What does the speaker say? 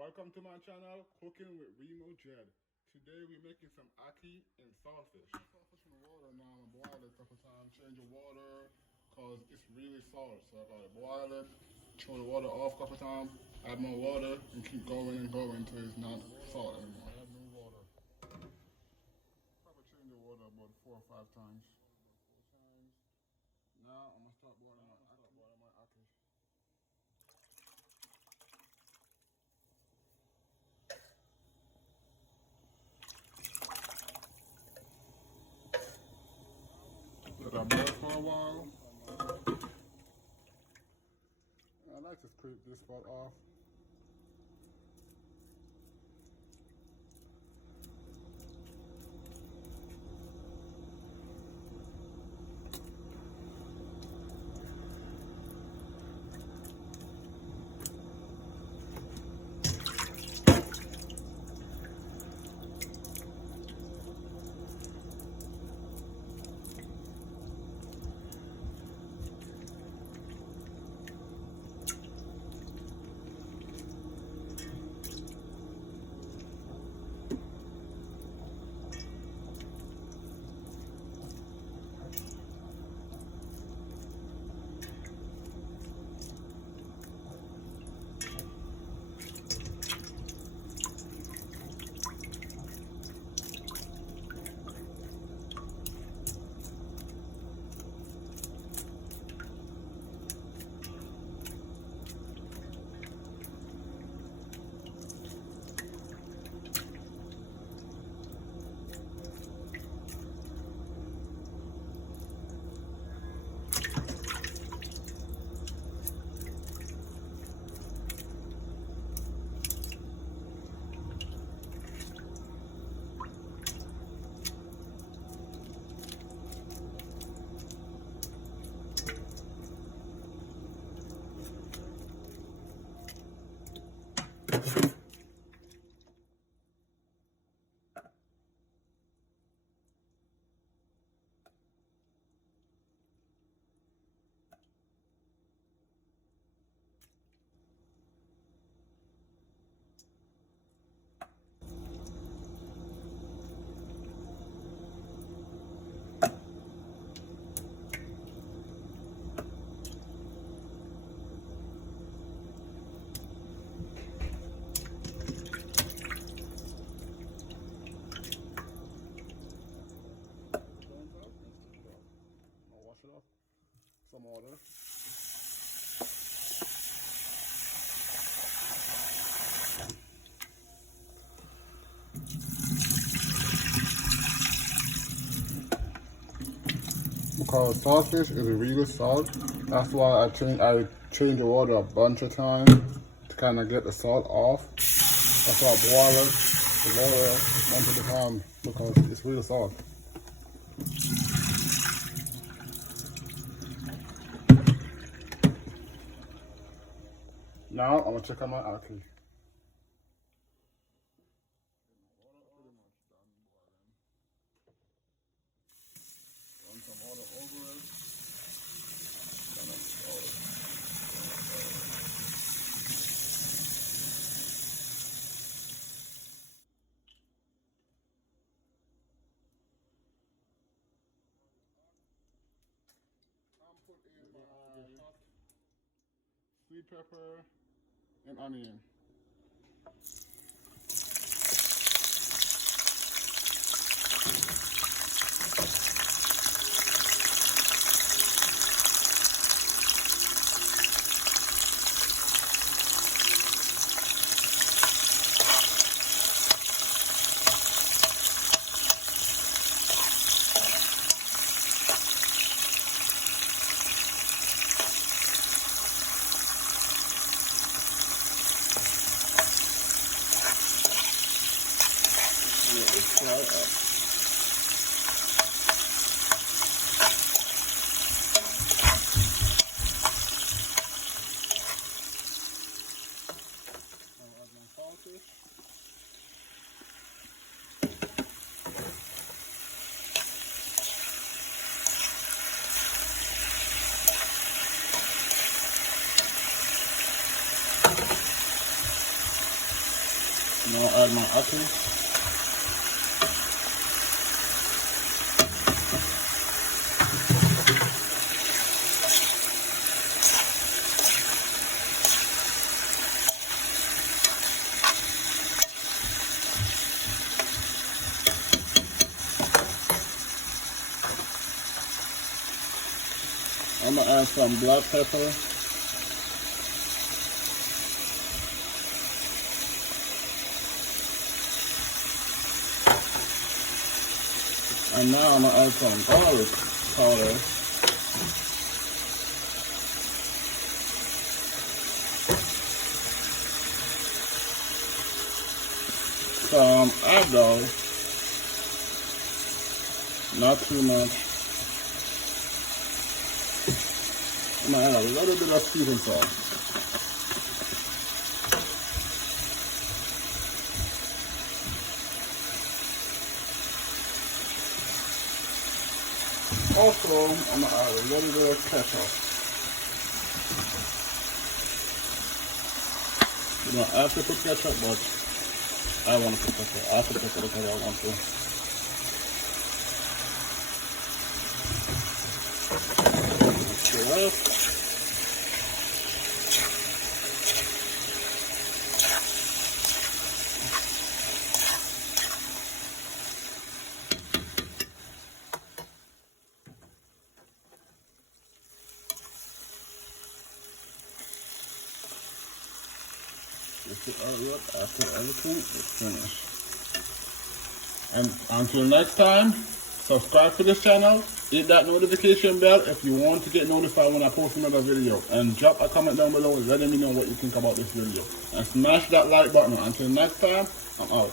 Welcome to my channel, Cooking with Remo Jed. Today we're making some ackee and saltfish. Saltfish in the water now. I'm gonna boil it a couple times. Change the water because it's really salt. So I gotta boil it, turn the water off a couple times, add more water, and keep going and going until it's not salt anymore. Add new water. Probably change the water about 4 or 5 times. Now I'm gonna start boiling my ackee. Let that boil for a while. I like to scrape this part off. Wash it off. Some water. Because saltfish is really salt, that's why I change the water a bunch of times to kind of get the salt off. That's why I boil it, the water onto the time because it's really salt. Now I'm gonna check out my ackee. Run some water over it. I'm putting in my hot sweet pepper and onion. Now I'll add my ackee. I'm gonna add some black pepper. And now I'm gonna add some garlic powder. Some Abdol, not too much. I'm gonna add a little bit of sweet and salt. Also, I'm gonna add a little bit of ketchup. You don't have to put ketchup, but I want to put ketchup. I have to put ketchup because I want to. Stir up. Lift it all up after everything is finished. And until next time, subscribe to this channel, hit that notification bell if you want to get notified when I post another video. And drop a comment down below letting me know what you think about this video. And smash that like button. Until next time, I'm out.